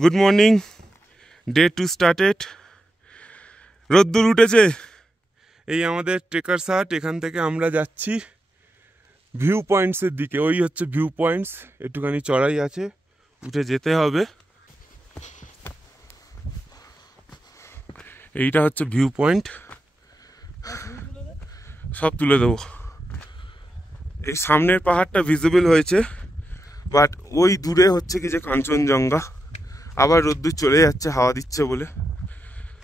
Good morning, day 2 started. রোদ্দুর উঠেছে। এই আমাদের ট্রেকার্স হাট, এখান থেকে আমরা যাচ্ছি ভিউ পয়েন্টসের দিকে। ওই হচ্ছে ভিউ পয়েন্টস, একটুখানি চড়াই আছে, উঠে যেতে হবে। এইটা হচ্ছে ভিউ পয়েন্ট, সব তুলে দেবো। এই সামনের পাহাড়টা ভিজিবল হয়েছে, বাট ওই দূরে হচ্ছে কি যে কাঞ্চনজঙ্ঘা। আবার রোদ্দুর চলে যাচ্ছে হাওয়া দিচ্ছে বলে,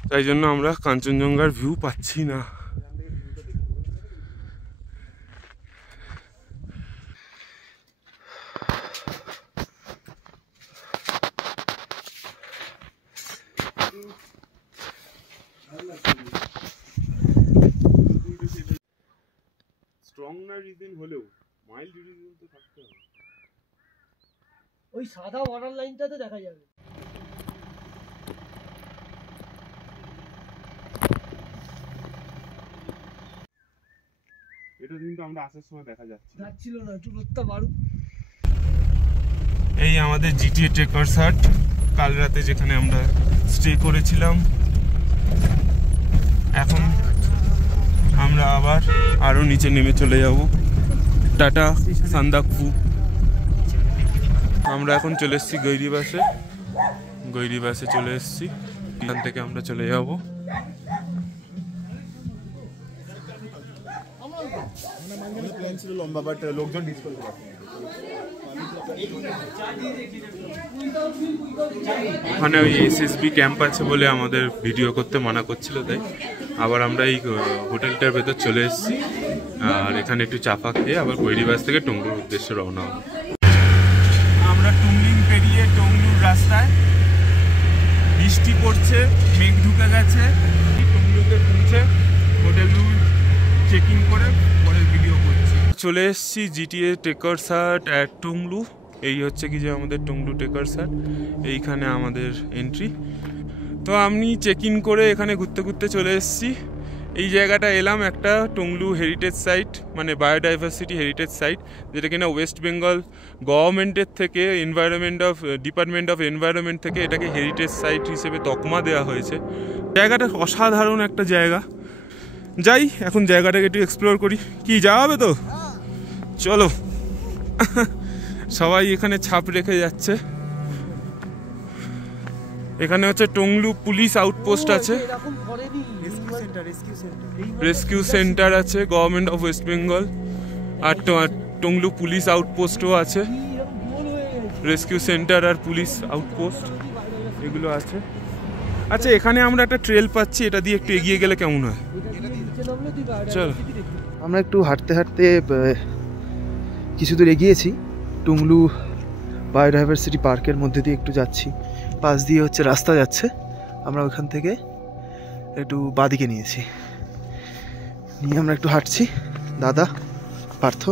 তাই জন্য আমরা কাঞ্চনজঙ্ঘার ভিউ পাচ্ছি না। স্ট্রং না রিজন হলেও মাইল্ড রিজন তো থাকতে হবে। ওই সাদা ওয়াটার লাইনটাতে দেখা যাবে। এটা কিন্তু আমরা আসার সময় দেখা যাচ্ছিল না, একটু রোদটা বাড়ুক। এই আমাদের জিটিএ ট্রেকার্স হাট, কাল রাতে যেখানে আমরা স্টে করেছিলাম। এখন আমরা আবার আরো নিচে নেমে চলে যাব, টাটা সান্দাকফু। আমরা এখন চলে এসেছি গৈরিবাসে চলে এসেছি। এখান থেকে আমরা চলে যাব ওখানে ওই এসএসবি ক্যাম্প আছে বলে আমাদের ভিডিও করতে মানা করছিল, তাই আবার আমরা এই হোটেলটার ভেতর চলে এসেছি। আর এখানে একটু চাপা খেয়ে আবার গৈরিবাস থেকে টংলুর উদ্দেশ্যে রওনা হবো। আমরা টুমলিং পেরিয়ে টংলুর রাস্তায়, বৃষ্টি পড়ছে, মেঘ ঢুকে গেছে। টংলুতে পৌঁছে হোটেল রুম চেক ইন করে পরে ভিডিও করছি। চলে এসেছি জিটিএ ট্রেকার্স হাট অ্যাট টংলু। এই হচ্ছে কি যে আমাদের টংলু ট্রেকার্স হাট, এইখানে আমাদের এন্ট্রি। তো আমি চেক ইন করে এখানে ঘুরতে ঘুরতে চলে এসেছি। এই জায়গাটা এলাম একটা টংলু হেরিটেজ সাইট, মানে বায়োডাইভার্সিটি হেরিটেজ সাইট, যেটা কিনা ওয়েস্ট বেঙ্গল গভর্নমেন্টের থেকে ডিপার্টমেন্ট অফ এনভায়রনমেন্ট থেকে এটাকে হেরিটেজ সাইট হিসেবে তকমা দেওয়া হয়েছে। জায়গাটা অসাধারণ একটা জায়গা। যাই এখন জায়গাটাকে একটু এক্সপ্লোর করি। কি যাওয়া হবে তো? চলো। সবাই এখানে ছাপ রেখে যাচ্ছে। এখানে হচ্ছে টংলু পুলিশ আউটপোস্ট আছে, রেস্কিউ সেন্টার আছে গভর্নমেন্ট অফ ওয়েস্ট বেঙ্গল, আর টংলু পুলিশ আউটপোস্টও আছে। রেস্কিউ সেন্টার আর পুলিশ আউটপোস্ট এগুলো আছে। আচ্ছা, এখানে আমরা একটা ট্রেল পাচ্ছি, এটা দিয়ে একটু এগিয়ে গেলে কেমন হয়? চলো। আমরা একটু হাঁটতে হাঁটতে কিছু দূর এগিয়েছি। টংলু বায়োডাইভার্সিটি পার্কের মধ্যে দিয়ে একটু যাচ্ছি, পাশ দিয়ে হচ্ছে রাস্তা যাচ্ছে। আমরা ওখান থেকে একটু বাঁদিকে নিয়ে আমরা একটু হাঁটছি। দাদা, পার্থ,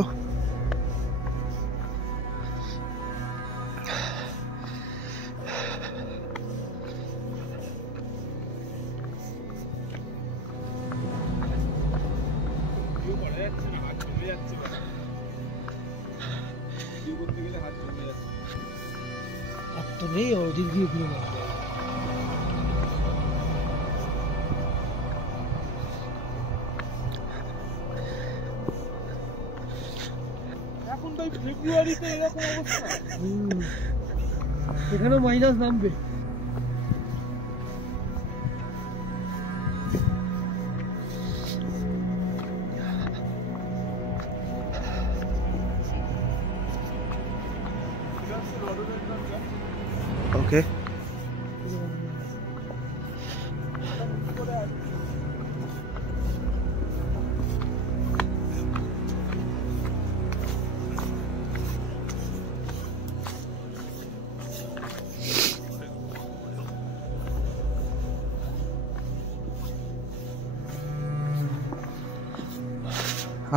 নেই ওদিক দিয়ে ঘুরে না। এখন ভাই ফেব্রুয়ারিতে এরকম অবস্থা, এখানেও মাইনাস নামবে। ওকে,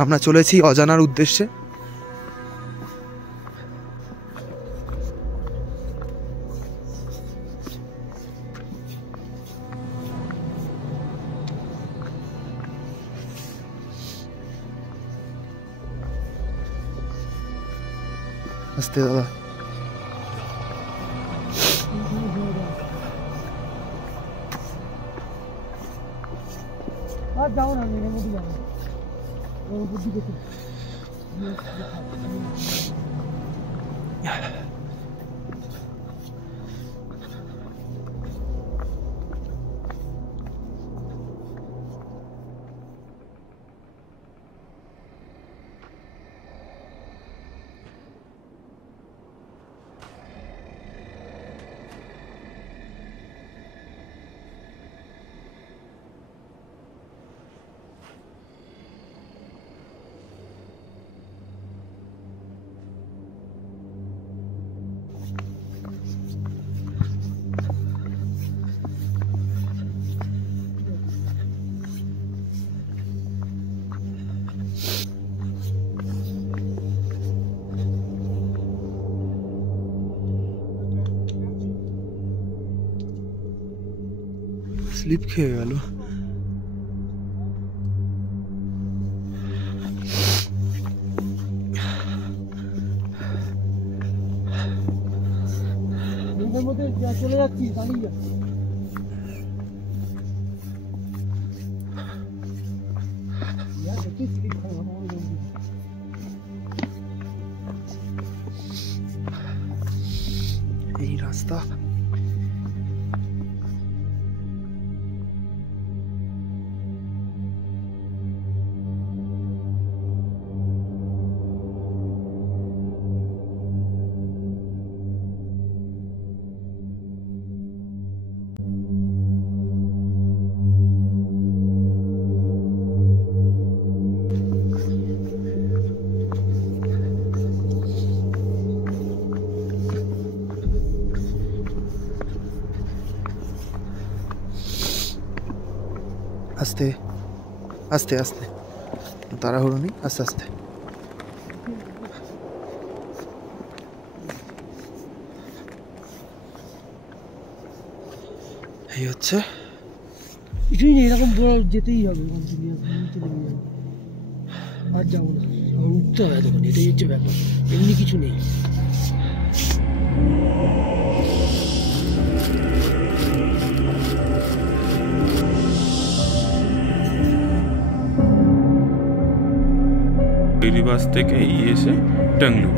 আমরা চলেছি অজানার উদ্দেশ্যে। আস্তে দাদা। আর যাও না, এর মধ্যে যাবো ওর উপর দিকে তো। স্লিপ খেয়ে গেল। এর মধ্যে চলে যাচ্ছি, দাঁড়িয়ে যাচ্ছি। এই রাস্তা আস্তে আস্তে আস্তে, তাড়াহুড়ো নেই, আস্তে আস্তে। এই হচ্ছে কিছুই নেই, এরকম বড় যেতেই হবে ওখান থেকে, চলে যাবে। আর যাবো না, আবার উঠতে হবে তখন, এটাই হচ্ছে ব্যাপার, এমনি কিছু নেই। কৈরিবাস থেকে এই এসে টাংলু।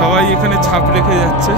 সবাই এখানে ছাপ রেখে যাচ্ছে।